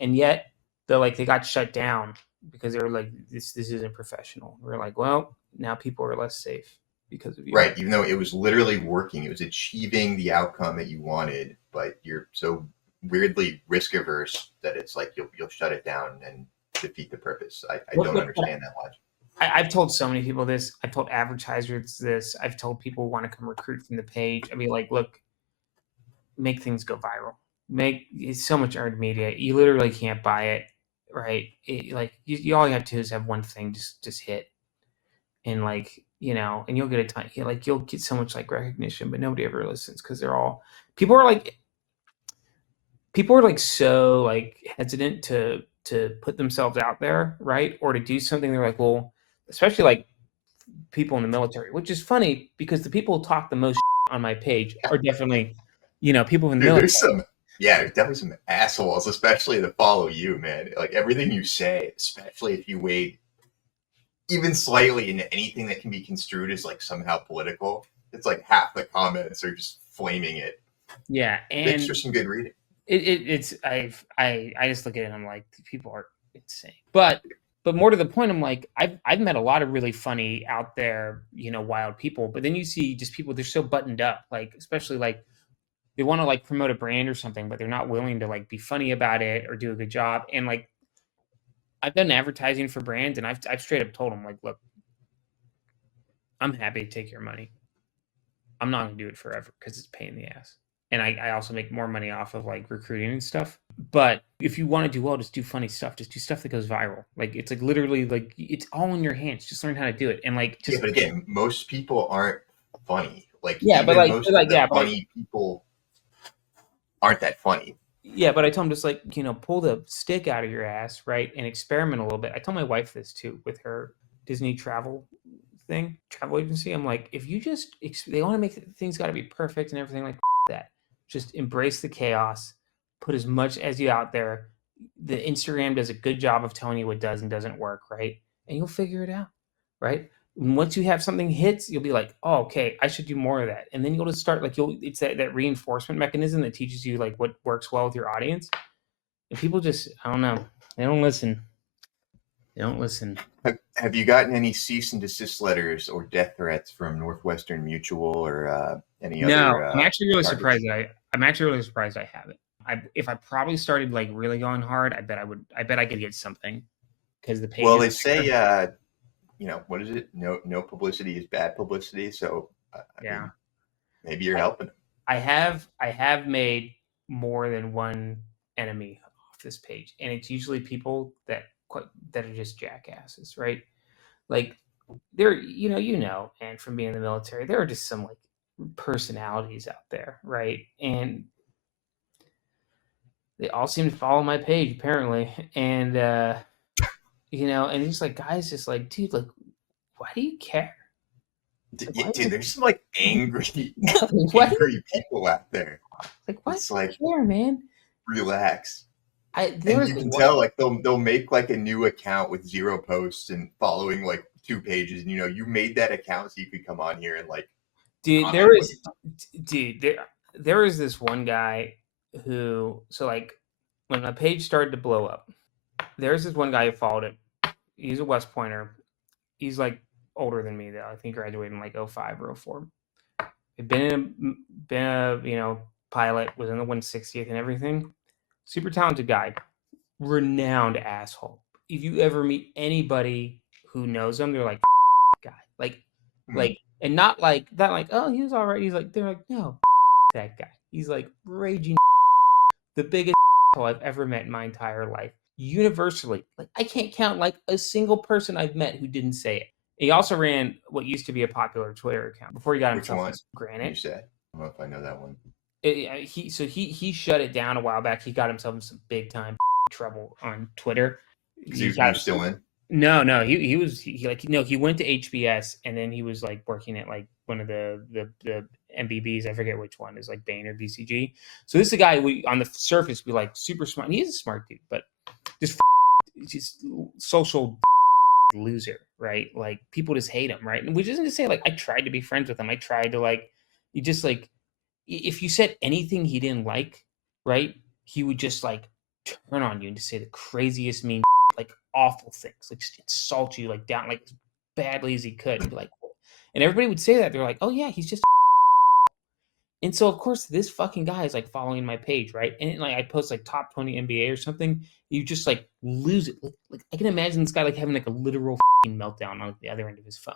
and yet they got shut down because they were like, "This isn't professional." We're like, "Well, now people are less safe because of you." Right. Even though it was literally working, it was achieving the outcome that you wanted, but you're so weirdly risk averse that it's like you'll shut it down and defeat the purpose. I What, don't what, what understand that logic. I've told so many people this. I've told advertisers this. I've told people who want to come recruit from the page. I mean, like, look, make things go viral. It's so much earned media. You literally can't buy it, right? Like, you all you have to do is have one thing just hit, and like and you'll get a ton. Like, you'll get so much like recognition, but nobody ever listens because people are like people are like so like hesitant to put themselves out there, right? Or to do something. They're like, well, especially like people in the military, which is funny because the people who talk the most on my page are definitely, people in the Dude, military. there's definitely some assholes, especially that follow you, man. Like everything you say, especially if you wade even slightly into anything that can be construed as like somehow political, it's like half the comments are just flaming it. Yeah, Makes and for some good reading. it's I just look at it and I'm like, people are insane. But more to the point, I'm like, I've met a lot of really funny out there, wild people. But then you see just people, they're so buttoned up, like especially like they want to like promote a brand or something, but they're not willing to like be funny about it or do a good job. And like I've done advertising for brands, and I've straight up told them like, look, I'm happy to take your money. I'm not gonna do it forever because it's a pain in the ass. And I also make more money off of like recruiting and stuff. But if you want to do well, just do funny stuff. Just do stuff that goes viral. Like it's like literally like it's all in your hands. Just learn how to do it. And like just But again, most people aren't funny. Like yeah, but even like most of the yeah, funny people aren't that funny. yeah, but I told him just like, pull the stick out of your ass, right? And experiment a little bit. I told my wife this too with her Disney travel agency. I'm like, if you just, they want to make things got to be perfect and everything like that. Just embrace the chaos, put as much as you out there. The Instagram does a good job of telling you what does and doesn't work, right? And you'll figure it out, right? And once you have something hits, you'll be like, oh, okay, I should do more of that. And then you'll just start like it's that reinforcement mechanism that teaches you like what works well with your audience. And people just, I don't know, they don't listen. They don't listen. Have you gotten any cease and desist letters or death threats from Northwestern Mutual or any No, other? I'm actually really targets? surprised that I'm actually really surprised I haven't. If I probably started like really going hard, I bet I would. I bet I could get something because the pages. Well, they say what is it? No publicity is bad publicity. So I yeah, mean, maybe you're helping. I have made more than one enemy off this page, and it's usually people that are just jackasses, right? Like there, and from being in the military, there are just some like personalities out there, right? And they all seem to follow my page apparently, and and it's like guys, just like, dude, like, why do you care? Like, Dude, there's some like angry, why angry people out there. like why It's do you like care, man? relax. There And was you can one. tell like they'll make like a new account with 0 posts and following like 2 pages, and you made that account so you could come on here and like Dude, comment what you there is this one guy who, so like when my page started to blow up, there's this one guy who followed it. He's a West Pointer. He's like older than me though. I think graduated in like 05 or 04. He'd been a pilot, was in the 160th and everything. Super talented guy, renowned asshole. If you ever meet anybody who knows him, they're like guy, and not like that, like, oh, he was all right. He's like, they're like, no, that guy. He's like raging the biggest asshole I've ever met in my entire life. Universally, like I can't count like a single person I've met who didn't say it. He also ran what used to be a popular Twitter account before he got Which himself one? Granite. You said. I don't know if I know that one. He shut it down a while back. He got himself in some big time trouble on Twitter. Because he was still in. No, he was he went to HBS and then he was like working at like one of the MBBs. I forget which one is like Bain or BCG. So this is a guy we on the surface we like super smart. And he's a smart dude, but just social loser, right? Like people just hate him, right? And which isn't to say like I tried to be friends with him. I tried to like you just like if you said anything he didn't like, right? He would just like turn on you and just say the craziest mean like awful things, like just insult you like down like as badly as he could. And be like, and everybody would say that. They're like, oh yeah, he's just. And so of course this fucking guy is like following my page, right? And like I post like top 20 NBA or something, you just like lose it. Like I can imagine this guy like having like a literal meltdown on the other end of his phone.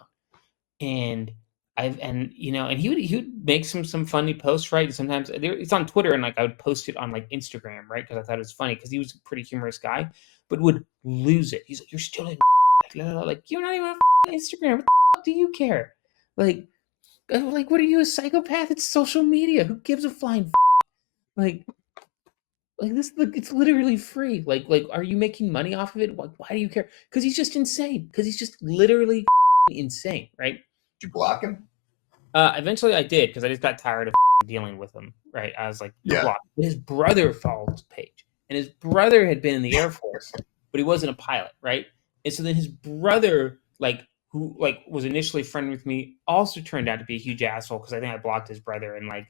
And and he would make some funny posts, right? Sometimes it's on Twitter, and like I would post it on like Instagram, right? Because I thought it was funny because he was a pretty humorous guy, but would lose it. He's like, "You're still in like you're not even on Instagram. What the fuck do you care? Like what are you, a psychopath? It's social media. Who gives a flying like this? Like it's literally free. Like are you making money off of it? Why do you care? Because he's just insane. Because he's just literally insane, right? Did you block him? Eventually I did because I just got tired of dealing with him. Right, I was like, "You're blocked." But his brother followed his page, and his brother had been in the Air Force, but he wasn't a pilot, right? And so then his brother, like, who like was initially friendly with me, also turned out to be a huge asshole because I think I blocked his brother, and like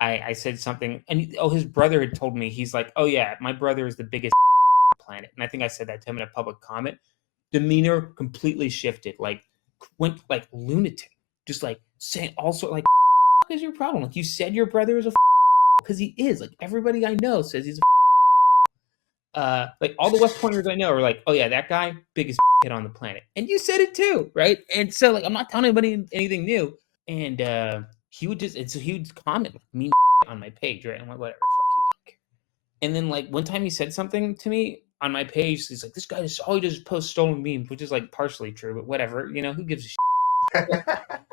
I said something, and his brother had told me he's like, "Oh yeah, my brother is the biggest on the planet," and I think I said that to him in a public comment. Demeanor completely shifted, like went like lunatic, just like saying also like, "What is your problem? Like you said your brother is a because he is. Like everybody I know says he's like all the West Pointers I know are like, oh yeah, that guy, biggest hit on the planet. And you said it too, right? And so like I'm not telling anybody anything new. And he would just, it's a huge comment, like, mean on my page, right? I'm like, whatever, fuck you. I don't care. And then like one time he said something to me on my page. He's like, this guy is all he does is post stolen memes, which is like partially true, but whatever, you know, who gives a shit?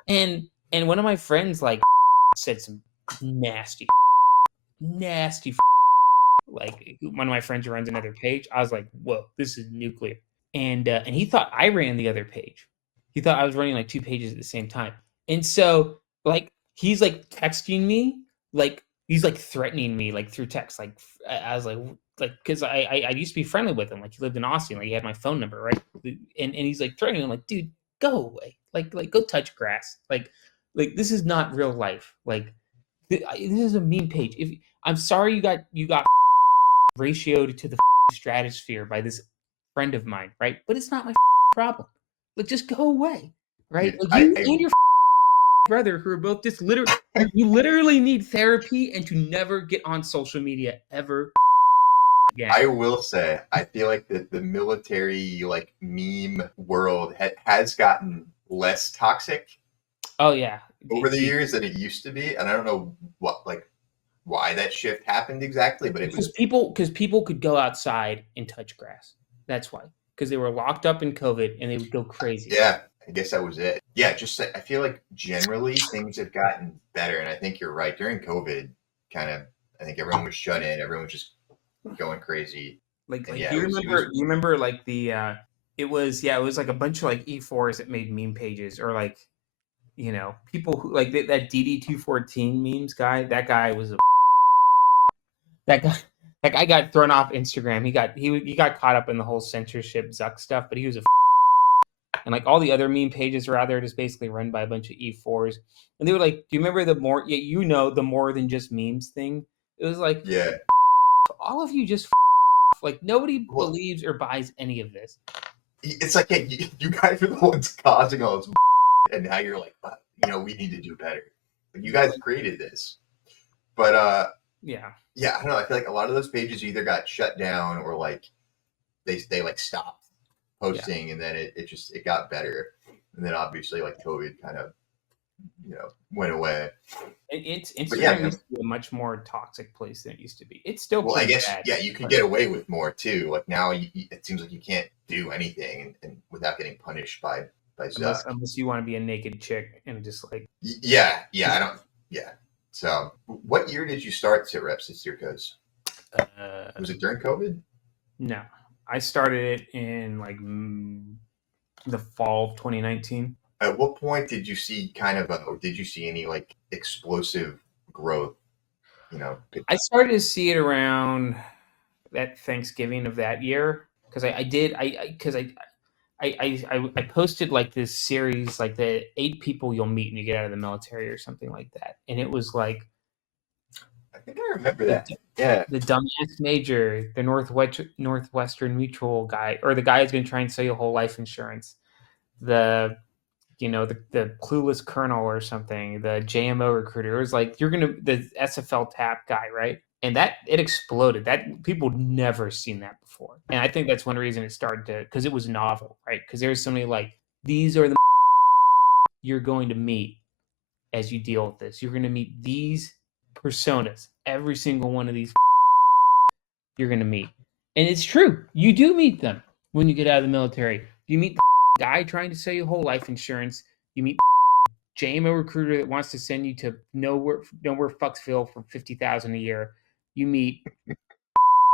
And one of my friends like said some nasty, nasty. Like one of my friends who runs another page, I was like, whoa, this is nuclear. And he thought I ran the other page. He thought I was running like two pages at the same time. And so like he's like texting me, like he's like threatening me like through text. Like I was like because I used to be friendly with him. Like he lived in Austin, like he had my phone number, right? And he's like threatening me. I'm like, dude, go away. Like go touch grass. Like this is not real life. Like this is a meme page. If I'm sorry you got ratioed to the stratosphere by this friend of mine, right? But it's not my problem. Like, just go away, right? Dude, Like you and your brother, who are both just literally, you literally need therapy and to never get on social media ever again. I will say, I feel like the military like meme world has gotten less toxic Oh yeah, over the years than it used to be, and I don't know why that shift happened exactly, but it was because people could go outside and touch grass. That's why, because they were locked up in COVID and they would go crazy. yeah. I guess that was it. Yeah, just I feel like generally things have gotten better, and I think you're right. During COVID, kind of, I think everyone was shut in. Everyone was just going crazy. Like Yeah, do you remember like the it was like a bunch of like E4s that made meme pages, or like, you know, people who like that DD214 memes guy. That guy was a that guy that guy got thrown off Instagram. He got caught up in the whole censorship Zuck stuff, but he was a and like all the other meme pages are out there just basically run by a bunch of E4s. And they were like, do you remember the more, yeah, you know, the more than just memes thing? It was like, yeah, all of you just like nobody believes or buys any of this. It's like, hey, you guys are the ones causing all this, and now you're like, you know, we need to do better. Like, you guys created this, but yeah, I don't know. I feel like a lot of those pages either got shut down or like they like stopped posting, and then it got better, and then obviously like COVID kind of, you know, went away. It's Instagram used to be a much more toxic place than it used to be. It's still well, I guess bad, yeah, you could get away with more too. Like now, it seems like you can't do anything and without getting punished by Zuck. Unless you want to be a naked chick and just like yeah, I don't So, what year did you start Sitreps2Steercos? Was it during COVID? No, I started it in like the fall of 2019. At what point did you see did you see any like explosive growth? You know, I started to see it around that Thanksgiving of that year because I posted like this series, like the 8 people you'll meet when you get out of the military or something like that, and it was like I think I remember that. Yeah, the dumbass major, the Northwestern Mutual guy, or the guy who's going to try and sell you whole life insurance, the the clueless colonel or something, the JMO recruiter. It was like the SFL tap guy, right? And that it exploded. That people never seen that before, and I think that's one reason it started to, because it was novel, right? Because there's so many like, these are the you're going to meet as you deal with this. You're going to meet these personas. Every single one of these you're going to meet, and it's true. You do meet them when you get out of the military. You meet the guy trying to sell you whole life insurance. You meet JMO recruiter that wants to send you to nowhere Fucksville for $50,000 a year. You meet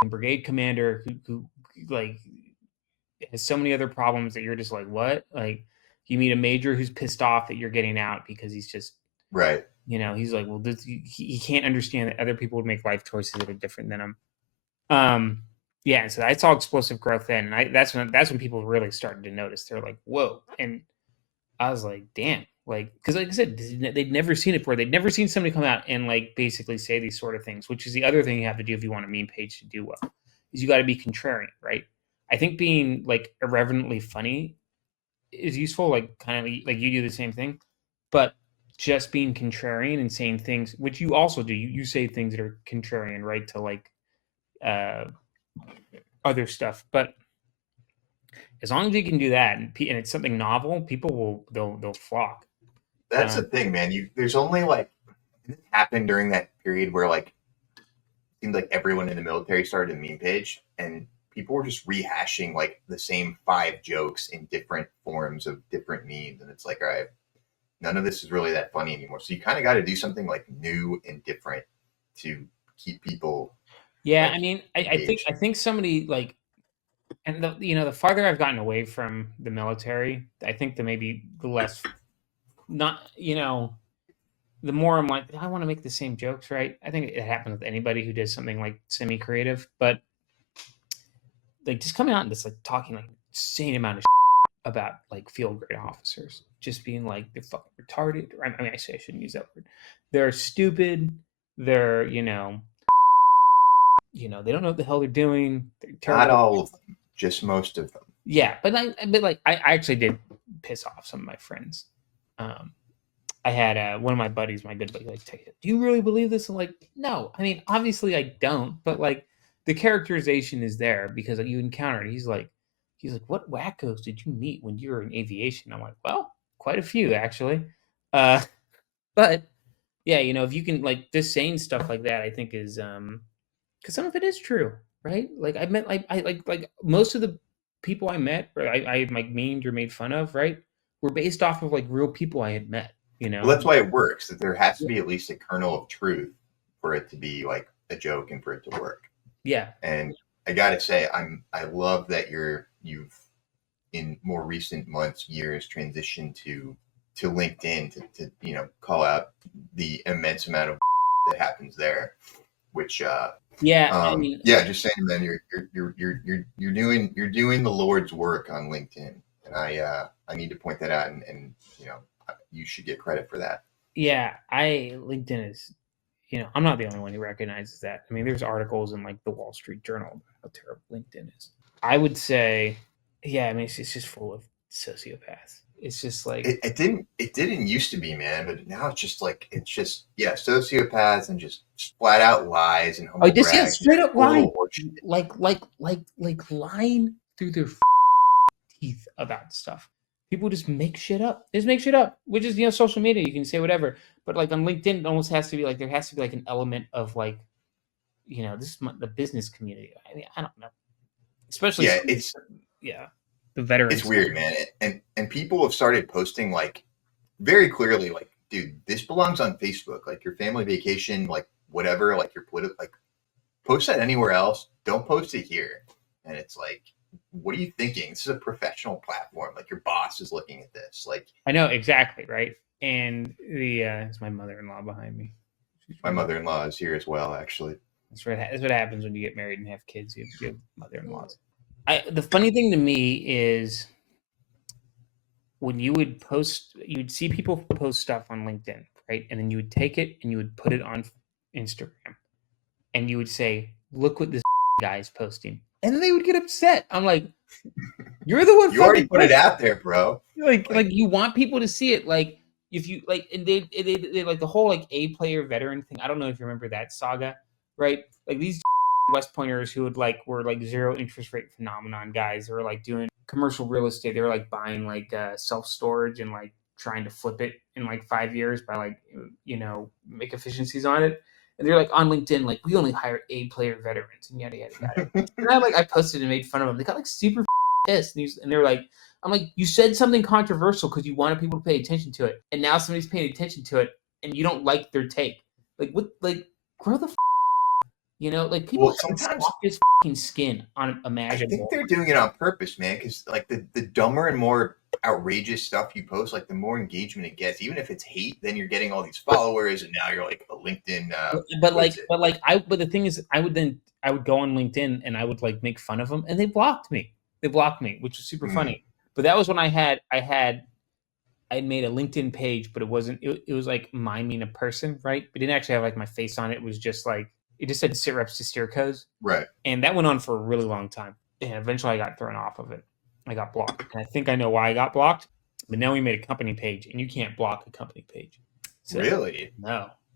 brigade commander who like has so many other problems that you're just like, what? Like, you meet a major who's pissed off that you're getting out because he's just right. You know, he's like, well, he can't understand that other people would make life choices that are different than him. Yeah, so I saw explosive growth then, and that's when people really started to notice. They're like, whoa, and I was like, damn, like, because like I said, they'd never seen it before. They'd never seen somebody come out and like basically say these sort of things, which is the other thing you have to do if you want a meme page to do well, is you got to be contrarian, right? I think being like irreverently funny is useful, like kind of like you do the same thing, but just being contrarian and saying things, which you also do. You say things that are contrarian, right? To like uh, other stuff, but as long as you can do that and it's something novel, people will they'll flock. That's the thing, man. There's only like it happened during that period where like it seemed like everyone in the military started a meme page and people were just rehashing like the same 5 jokes in different forms of different memes, and it's like, all right, none of this is really that funny anymore. So you kind of got to do something like new and different to keep people Yeah, I like mean, engaged. I think somebody like, and the farther I've gotten away from the military, I think the maybe the less not the more I'm like, I want to make the same jokes, right? I think it happens with anybody who does something like semi creative, but like just coming out and just like talking like insane amount of about like field grade officers, just being like they're fucking retarded. I mean, I say I shouldn't use that word. They're stupid. They're they don't know what the hell they're doing. They're Not terrible. all of them, just most of them. Yeah, but I actually did piss off some of my friends. Um, I had one of my buddies, my good buddy, like, "Do you really believe this?" I'm like, "No, I mean, obviously I don't, but like the characterization is there because like, you encounter it." He's like, "What wackos did you meet when you were in aviation?" I'm like, "Well, quite a few actually." Uh, but yeah, if you can like just saying stuff like that, I think is because some of it is true, right? Like I met like most of the people I met, or I like memed or made fun of, right, were based off of like real people I had met. You Well, know? that's why it works. That there has to be at least a kernel of truth for it to be like a joke and for it to work. Yeah. And I gotta say, I love that you've in more recent months, years, transitioned to LinkedIn to call out the immense amount of that happens there. Which Yeah. I mean, yeah, just saying, man, you're doing the Lord's work on LinkedIn, and I need to point that out, and you should get credit for that. yeah. I LinkedIn is, I'm not the only one who recognizes that. I mean, there's articles in like the Wall Street Journal about how terrible LinkedIn is. I would say, yeah. I mean, it's just full of sociopaths. It's just like, It didn't used to be, man, but now it's just yeah, sociopaths and just flat out lies and oh, humble just yeah, brag, just straight up lying, total horseshit. like lying through their teeth about stuff. People just make shit up. They just make shit up, which is social media. You can say whatever, but like on LinkedIn, it almost has to be like there has to be like an element of like this is the business community. I mean, I don't know, especially Yeah, some, yeah, the veteran it's stuff. weird, man, and people have started posting like very clearly, like, dude, this belongs on Facebook, like your family vacation, like whatever, like your political, like post that anywhere else. Don't post it here. And it's like, what are you thinking? This is a professional platform. Like your boss is looking at this. Like I know exactly right. And it's my mother-in-law behind me. She's my really mother-in-law is here as well, actually. that's what happens when you get married and have kids. You have mother-in-laws. The funny thing to me is when you'd see people post stuff on LinkedIn, right? And then you would take it and you would put it on Instagram and you would say, look what this guy is posting. And then they would get upset. I'm like, you're the one You already fucking put it posting. out there, bro. Like Like, you want people to see it. Like if you like, and they like the whole like A player veteran thing. I don't know if you remember that saga, right? Like these West Pointers who were like zero interest rate phenomenon guys. They were like doing commercial real estate. They were like buying like self storage and like trying to flip it in like 5 years by like make efficiencies on it. And they're like on LinkedIn, like we only hire A player veterans and yada yada yada. And I posted and made fun of them. They got like super pissed, and they were like, I'm like, you said something controversial because you wanted people to pay attention to it, and now somebody's paying attention to it, and you don't like their take. Like what? Like grow the like people well, have the sometimes softest skin on I think imaginable. they're doing it on purpose, man. Because like the dumber and more outrageous stuff you post, like the more engagement it gets. Even if it's hate, then you're getting all these followers, and now you're like a LinkedIn. But What is it? Like but the thing is, I would go on LinkedIn and I would like make fun of them, and they blocked me. They blocked me, which was super mm, funny. But that was when I made a LinkedIn page, but it wasn't. It was like miming a person, right? It didn't actually have like my face on it. It was just like it just said Sitreps2Steercos, right. and that went on for a really long time. And eventually, I got thrown off of it. I got blocked, and I think I know why I got blocked. But now we made a company page, and you can't block a company page. So Really?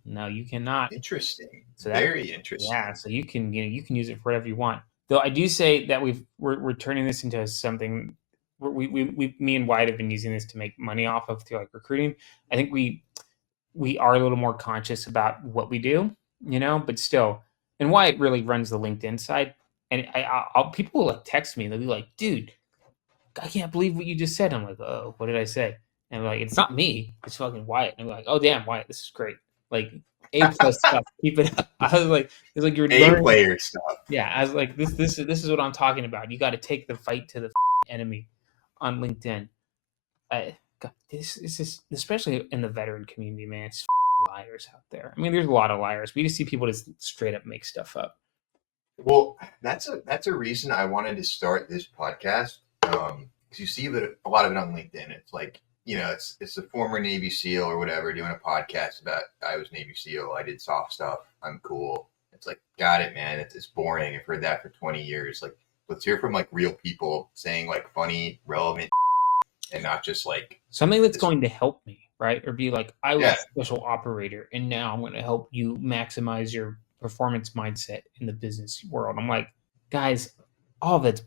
no, you cannot. Interesting. So that Very yeah, interesting. so you can you can use it for whatever you want. Though I do say that we're turning this into something. Me and Wyatt have been using this to make money off of through like recruiting. I think we are a little more conscious about what we do, but still, and Wyatt really runs the LinkedIn side. And I'll people will like text me. They'll be like, "Dude, I can't believe what you just said." I'm like, "Oh, what did I say?" And they're like, "It's not me. It's fucking Wyatt." And I'm like, "Oh damn, Wyatt, this is great. Like A+ stuff. Keep it up." I was like, "It's like you're A learning." player stuff. Yeah, I was like, "This is what I'm talking about. You got to take the fight to the enemy on LinkedIn." God, this is just, especially in the veteran community, man. It's liars out there. I mean, there's a lot of liars. We just see people just straight up make stuff up. Well, that's a reason I wanted to start this podcast. Because you see that a lot of it on LinkedIn. It's like, it's a former Navy SEAL or whatever doing a podcast about I was Navy SEAL. I did soft stuff. I'm cool. It's like, got it, man. It's boring. I've heard that for 20 years. Like, let's hear from like real people saying like funny, relevant, and not just like Something that's this. going to help me, right? Or be like, I was Yeah, a special operator, and now I'm going to help you maximize your performance mindset in the business world. I'm like, guys, all that's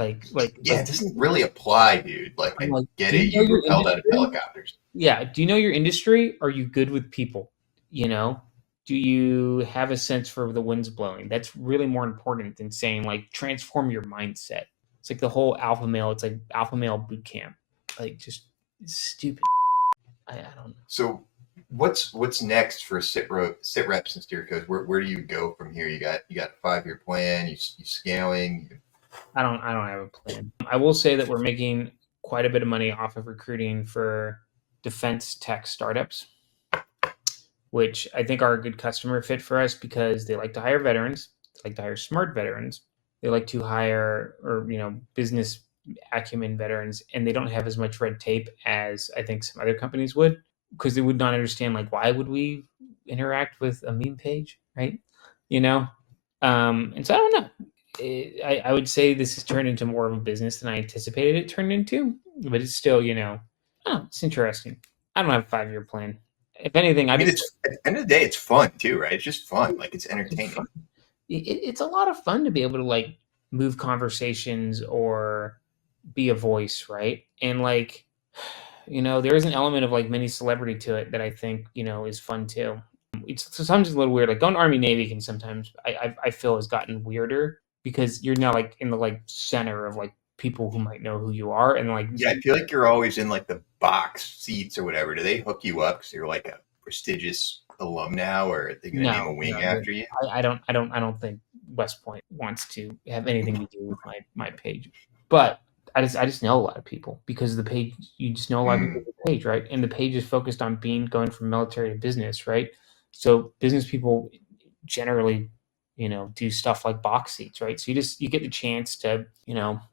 yeah. It doesn't really apply, dude. Like, I'm I like, get do you it. know You your repelled out of industry? helicopters. Yeah. Do you know your industry? Are you good with people? Do you have a sense for the winds blowing? That's really more important than saying like transform your mindset. It's like the whole alpha male. It's like alpha male boot camp. Like just stupid. I don't know. So what's next for sit reps and steercos? Where do you go from here? You got a 5 year plan. You scaling. I don't have a plan. I will say that we're making quite a bit of money off of recruiting for defense tech startups, which I think are a good customer fit for us because they like to hire veterans, they like to hire smart veterans, they like to hire or business acumen veterans, and they don't have as much red tape as I think some other companies would because they would not understand like why would we interact with a meme page, right? You know, and so I don't know. I would say this has turned into more of a business than I anticipated it turned into, but it's still, oh, it's interesting. I don't have a 5 year plan. If anything, I I mean, just it's at the end of the day, it's fun too, right? It's just fun. Like it's it's fun. entertaining. It's a lot of fun to be able to like move conversations or be a voice, right? And like, there is an element of like mini celebrity to it that I think is fun too. It's sometimes a little weird. Like going Army Navy can sometimes I feel has gotten weirder because you're now like in the like center of like people who might know who you are and like Yeah, I feel like you're always in like the box seats or whatever. Do they hook you up because you're like a prestigious alum now, or are they going to name no, a wing no, after you? I don't think West Point wants to have anything to do with my page. But I just know a lot of people because the page you just know a lot of people Mm. with the page, right? And the page is focused on going from military to business, right? So business people generally, do stuff like box seats, right? So you get the chance to,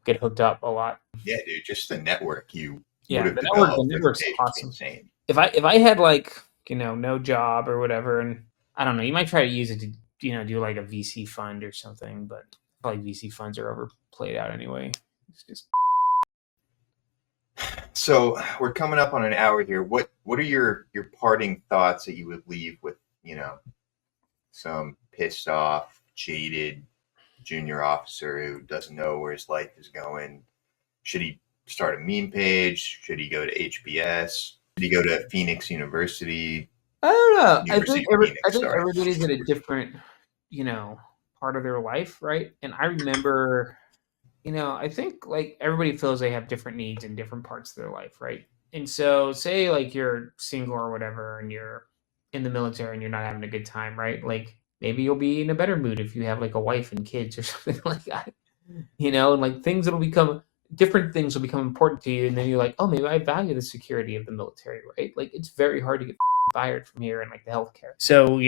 get hooked up a lot. Yeah, dude, just the network you would Yeah, have the developed with the network's page would be awesome. insane. If I had like no job or whatever, and I don't know, you might try to use it to do like a VC fund or something, but probably VC funds are overplayed out anyway. It's just So we're coming up on an hour here. What are your parting thoughts that you would leave with, some pissed off, jaded junior officer who doesn't know where his life is going? Should he start a meme page? Should he go to HBS? Should he go to Phoenix University? I don't know. University of I Phoenix, think sorry. everybody's at a different part of their life, right? And I remember, I think like everybody feels they have different needs in different parts of their life, right? And so, say like you're single or whatever, and you're in the military and you're not having a good time, right? Like maybe you'll be in a better mood if you have like a wife and kids or something like that, and like different things will become important to you, and then you're like, oh, maybe I value the security of the military, right? Like it's very hard to get fired from here and like the healthcare. So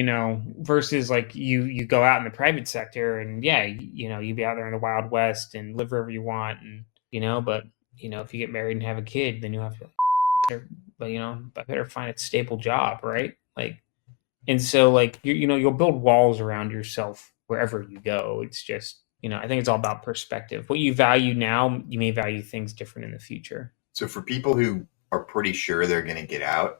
versus like you go out in the private sector and yeah, you be out there in the wild west and live wherever you want, and but if you get married and have a kid, then you have to better, but I better find a stable job, right? Like, and so like you'll build walls around yourself wherever you go. It's just I think it's all about perspective. What you value now, you may value things different in the future. So for people who are pretty sure they're going to get out,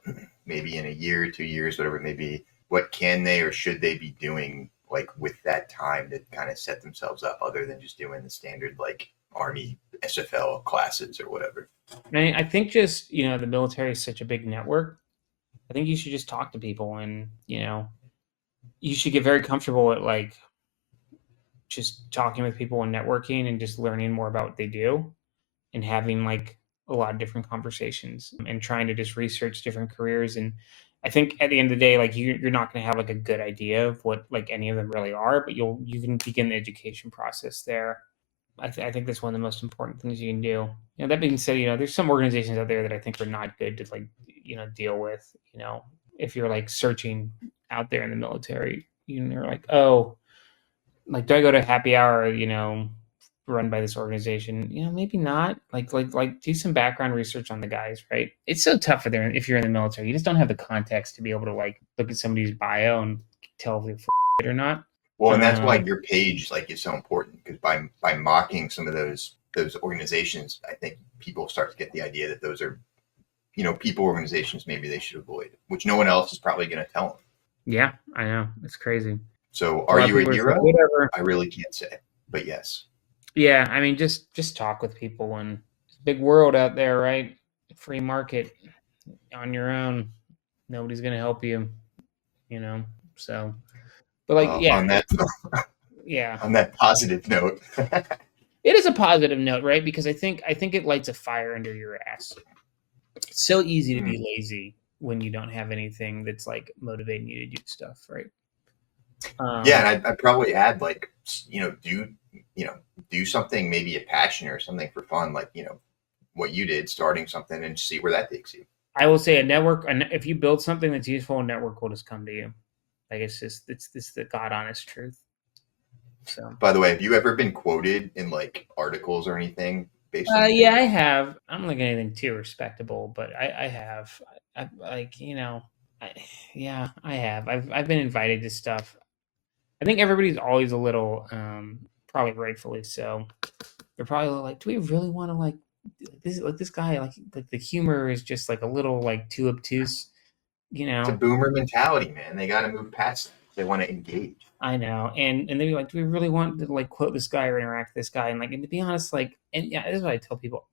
maybe in a year, 2 years, whatever it may be, what can they or should they be doing like with that time to kind of set themselves up other than just doing the standard like Army SFL classes or whatever? I think just, the military is such a big network. I think you should just talk to people, and, you should get very comfortable at like just talking with people and networking and just learning more about what they do and having like a lot of different conversations and trying to just research different careers. And I think at the end of the day, like you're not going to have like a good idea of what like any of them really are, but you can begin the education process there. I think that's one of the most important things you can do. That being said, there's some organizations out there that I think are not good to like, deal with, if you're like searching out there in the military, you're like, oh, like, do I go to happy hour, run by this organization? Maybe not. Like do some background research on the guys, right? It's so tough for them if you're in the military. You just don't have the context to be able to like look at somebody's bio and tell if they're it or not. Well, and that's why your page like is so important, because by mocking some of those organizations, I think people start to get the idea that those are, people organizations maybe they should avoid, which no one else is probably going to tell them. Yeah, I know. It's crazy. So are you a hero? Whatever. I really can't say, but yes. Yeah, I mean, just talk with people, and big world out there, right? Free market on your own. Nobody's gonna help you, So, but like, yeah, on that yeah, on that positive note, it is a positive note, right? Because I think it lights a fire under your ass. It's so easy to be lazy when you don't have anything that's like motivating you to do stuff, right? Yeah, and I'd probably add like, do something, maybe a passion or something for fun, like what you did, starting something, and see where that takes you. I will say a network. If you build something that's useful, a network will just come to you. Like it's the God honest truth. So, by the way, have you ever been quoted in like articles or anything based on? Yeah, I have. I don't like anything too respectable, but I have. I like yeah, I have. I've been invited to stuff. I think everybody's always a little, probably rightfully so. They're probably like, do we really want to like this guy like the humor is just like a little like too obtuse, It's a boomer mentality, man. They got to move past that. They want to engage. I know, and they'd be like, do we really want to like quote this guy or interact with this guy? And to be honest, like, and yeah, this is what I tell people.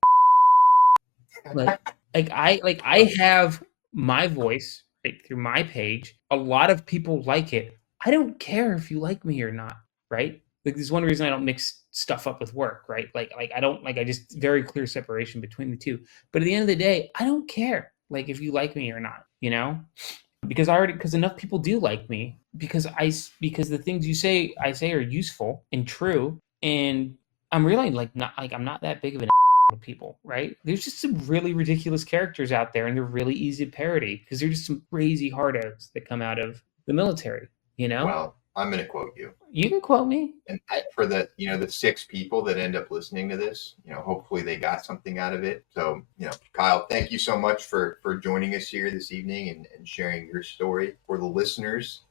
I have my voice right through my page. A lot of people like it. I don't care if you like me or not, right? Like there's one reason I don't mix stuff up with work, right? Like I don't like I just very clear separation between the two. But at the end of the day, I don't care like if you like me or not, because enough people do like me because the things I say are useful and true, and I'm really I'm not that big of an with people, right? There's just some really ridiculous characters out there, and they're really easy to parody because they're just some crazy hardos that come out of the military. Well, I'm going to quote you. You can quote me. And for the the 6 people that end up listening to this, hopefully they got something out of it. So, Kyle, thank you so much for joining us here this evening and sharing your story. For the listeners,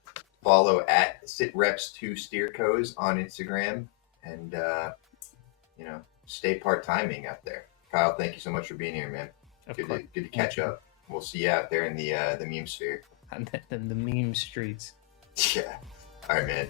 follow at Sitreps2Steercos on Instagram, and stay part-timing out there. Kyle, thank you so much for being here, man. Good to catch up. We'll see you out there in the meme sphere. The meme streets. Yeah. All right, man.